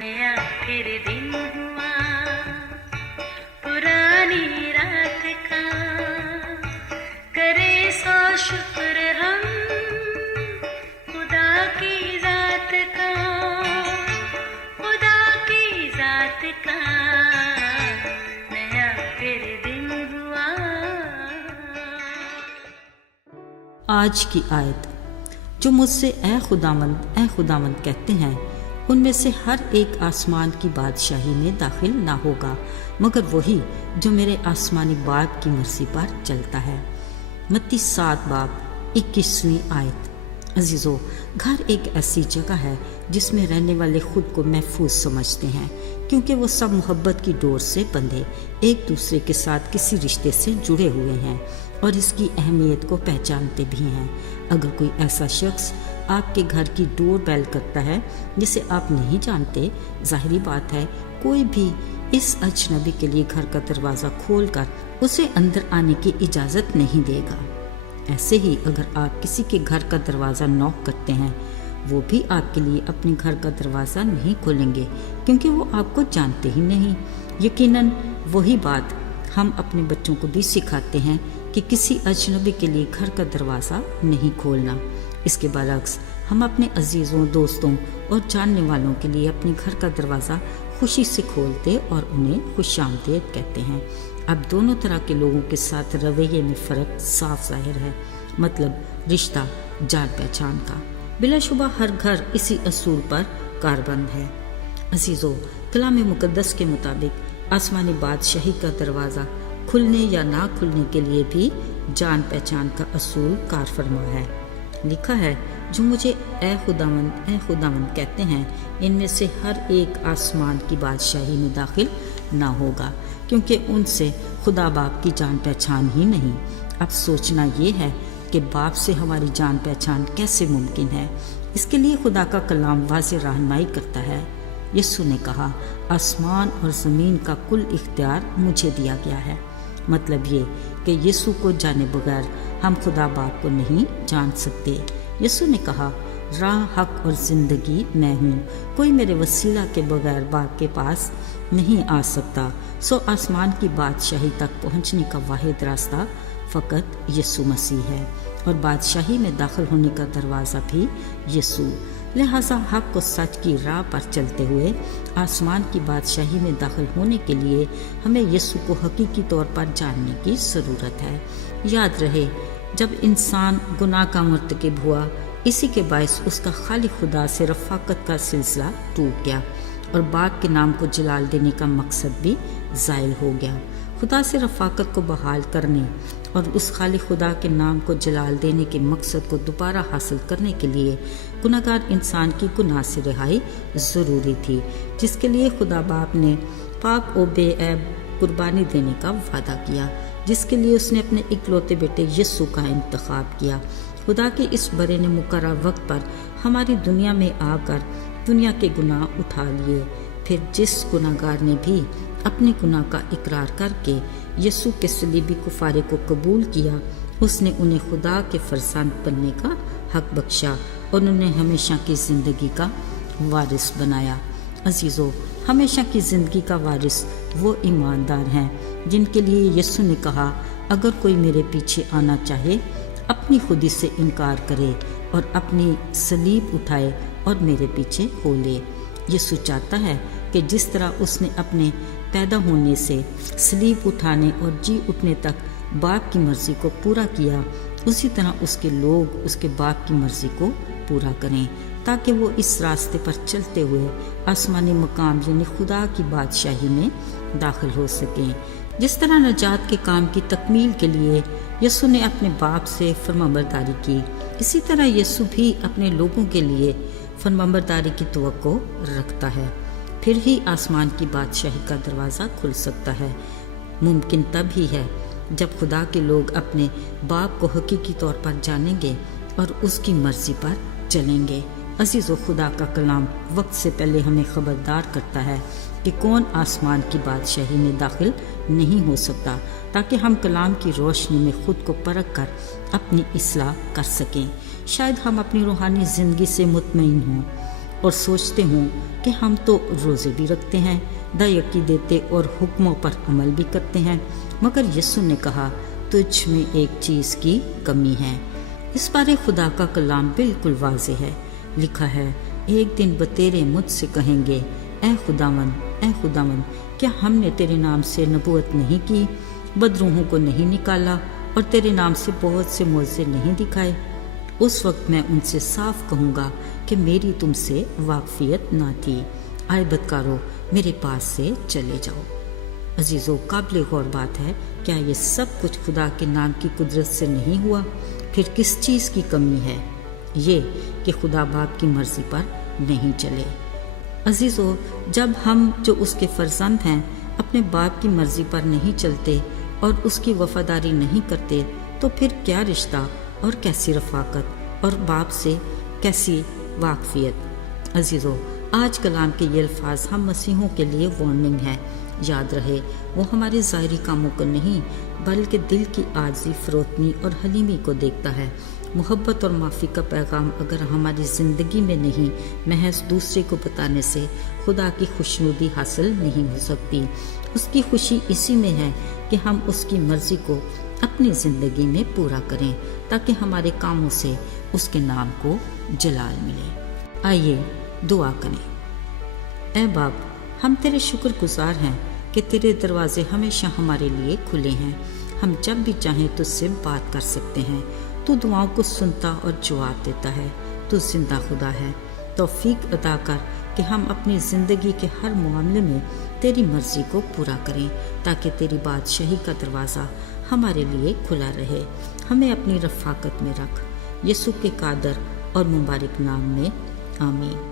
नया फिर दिन हुआ पुरानी रात का, करे सौ शुक्र हम खुदा की जात का, खुदा की जात का, नया फिर दिन हुआ। आज की आयत, जो मुझसे ए खुदावंद कहते हैं, उनमें से हर एक आसमान की बादशाही में दाखिल ना होगा, मगर वही जो मेरे आसमानी बाप की मर्जी पर चलता है। मत्ती 7 बाब 21वीं आयत। अजीज़ों, घर एक ऐसी जगह है जिसमें रहने वाले खुद को महफूज समझते हैं, क्योंकि वो सब मोहब्बत की डोर से बंधे एक दूसरे के साथ किसी रिश्ते से जुड़े हुए हैं और इसकी अहमियत को पहचानते भी हैं। अगर कोई ऐसा शख्स आपके घर की डोर बेल करता है जिसे आप नहीं जानते, जाहिरी बात है कोई भी इस अजनबी के लिए घर का दरवाज़ा खोलकर उसे अंदर आने की इजाज़त नहीं देगा। ऐसे ही अगर आप किसी के घर का दरवाज़ा नॉक करते हैं, वो भी आपके लिए अपने घर का दरवाज़ा नहीं खोलेंगे, क्योंकि वो आपको जानते ही नहीं। यकीनन वही बात हम अपने बच्चों को भी सिखाते हैं कि किसी अजनबी के लिए घर का दरवाज़ा नहीं खोलना। इसके बरक्स हम अपने अजीज़ों, दोस्तों और जानने वालों के लिए अपने घर का दरवाज़ा खुशी से खोलते और उन्हें खुशामदीद कहते हैं। अब दोनों तरह के लोगों के साथ रवैये में फ़र्क साफ ज़ाहिर है, मतलब रिश्ता, जान पहचान का। बिलाशुबा हर घर इसी असूल पर कारबंद है। अजीज़ों, कलाम मुक़द्दस के मुताबिक आसमानी बादशाही का दरवाज़ा खुलने या ना खुलने के लिए भी जान पहचान का असूल कार फरमा है। लिखा है, जो मुझे ए खुदावंद कहते हैं, इनमें से हर एक आसमान की बादशाही में दाखिल ना होगा, क्योंकि उनसे खुदा बाप की जान पहचान ही नहीं। अब सोचना ये है कि बाप से हमारी जान पहचान कैसे मुमकिन है। इसके लिए खुदा का कलाम वाज़ेह रहनुमाई करता है। यीशु ने कहा, आसमान और ज़मीन का कुल इख्तियार मुझे दिया गया है। मतलब ये कि यीशु को जाने बगैर हम खुदा बाप को नहीं जान सकते। यीशु ने कहा, राह, हक और ज़िंदगी मैं हूँ, कोई मेरे वसीला के बगैर बाप के पास नहीं आ सकता। सो आसमान की बादशाही तक पहुँचने का वाहिद रास्ता फ़कत यीशु मसीह है, और बादशाही में दाखिल होने का दरवाज़ा भी यीशु। लिहाजा हक और सच की राह पर चलते हुए आसमान की बादशाही में दाखिल होने के लिए हमें यीशु को हकीकी तौर पर जानने की ज़रूरत है। याद रहे, जब इंसान गुनाह का मर्तकब हुआ, इसी के बायस उसका खालिक खुदा से रफ़ाकत का सिलसिला टूट गया और बाप के नाम को जलाल देने का मकसद भी ज़ाइल हो गया। खुदा से रफ़ाकत को बहाल करने और उस खालिक खुदा के नाम को जलाल देने के मकसद को दोबारा हासिल करने के लिए गुनाहगार इंसान की गुनाह से रिहाई ज़रूरी थी, जिसके लिए खुदा बाप ने पाक और बेऐब कुर्बानी देने का वादा किया, जिसके लिए उसने अपने इकलौते बेटे यीशु का इंतखाब किया। खुदा के इस बरे ने मुकर्रर वक्त पर हमारी दुनिया में आकर दुनिया के गुनाह उठा लिए। फिर जिस गुनाहगार ने भी अपने गुनाह का इकरार करके यीशु के सलीबी कुफारे को कबूल किया, उसने उन्हें खुदा के फरजंद बनने का हक बख्शा और उन्हें हमेशा की ज़िंदगी का वारिस बनाया। अजीज़ों, हमेशा की ज़िंदगी का वारिस वो ईमानदार हैं जिनके लिए यीशु ने कहा, अगर कोई मेरे पीछे आना चाहे, अपनी खुदी से इनकार करे और अपनी सलीब उठाए और मेरे पीछे हो ले। यीशु चाहता है कि जिस तरह उसने अपने पैदा होने से सलीब उठाने और जी उठने तक बाप की मर्ज़ी को पूरा किया, उसी तरह उसके लोग उसके बाप की मर्ज़ी को पूरा करें, ताकि वो इस रास्ते पर चलते हुए आसमानी मकाम यानी खुदा की बादशाही में दाखिल हो सकें। जिस तरह नजात के काम की तकमील के लिए यीशु ने अपने बाप से फरमाबरदारी की, इसी तरह यीशु भी अपने लोगों के लिए फरमाबरदारी की तवक्को रखता है। फिर ही आसमान की बादशाही का दरवाज़ा खुल सकता है। मुमकिन तब ही है जब खुदा के लोग अपने बाप को हकीकी तौर पर जानेंगे और उसकी मर्ज़ी पर चलेंगे। अज़ीज़ व खुदा का कलाम वक्त से पहले हमें ख़बरदार करता है कि कौन आसमान की बादशाही में दाखिल नहीं हो सकता, ताकि हम कलाम की रोशनी में ख़ुद को परख कर अपनी इस्लाह कर सकें। शायद हम अपनी रूहानी ज़िंदगी से मुतमईन हों اور سوچتے ہوں کہ ہم تو روزے بھی رکھتے ہیں، دایکی دیتے اور حکموں پر عمل بھی کرتے ہیں، مگر یسوع نے کہا تجھ میں ایک چیز کی کمی ہے۔ اس بارے خدا کا کلام بالکل واضح ہے، لکھا ہے ایک دن بتیرے مجھ سے کہیں گے اے خداوند کیا ہم نے تیرے نام سے نبوت نہیں کی، بدروحوں کو نہیں نکالا اور تیرے نام سے بہت سے معجزے نہیں دکھائے؟ اس وقت میں ان سے صاف کہوں گا کہ میری تم سے واقفیت نہ تھی، آئے بدکارو میرے پاس سے چلے جاؤ۔ عزیزو، قابل غور بات ہے، کیا یہ سب کچھ خدا کے نام کی قدرت سے نہیں ہوا؟ پھر کس چیز کی کمی ہے؟ یہ کہ خدا باپ کی مرضی پر نہیں چلے۔ عزیزو، جب ہم جو اس کے فرزند ہیں اپنے باپ کی مرضی پر نہیں چلتے اور اس کی وفاداری نہیں کرتے تو پھر کیا رشتہ اور کیسی رفاقت اور باپ سے کیسی واقفیت؟ عزیزو، آج کلام کے یہ الفاظ ہم مسیحوں کے لیے وارننگ ہے۔ یاد رہے وہ ہمارے ظاہری کاموں کو نہیں بلکہ دل کی عاجزی، فروتنی اور حلیمی کو دیکھتا ہے۔ محبت اور معافی کا پیغام اگر ہماری زندگی میں نہیں، محض دوسرے کو بتانے سے خدا کی خوشنودی حاصل نہیں ہو سکتی۔ اس کی خوشی اسی میں ہے کہ ہم اس کی مرضی کو اپنی زندگی میں پورا کریں تاکہ ہمارے کاموں سے اس کے نام کو جلال ملے۔ آئیے دعا کریں۔ اے باپ، ہم تیرے شکر گزار ہیں کہ تیرے دروازے ہمیشہ ہمارے لیے کھلے ہیں۔ ہم جب بھی چاہیں تجھ سے بات کر سکتے ہیں۔ تو دعاؤں کو سنتا اور جواب دیتا ہے۔ تو زندہ خدا ہے۔ توفیق عطا کر کہ ہم اپنی زندگی کے ہر معاملے میں تیری مرضی کو پورا کریں تاکہ تیری بادشاہی کا دروازہ ہمارے لیے کھلا رہے۔ ہمیں اپنی رفاقت میں رکھ، یسوع کے قادر اور مبارک نام میں، آمین۔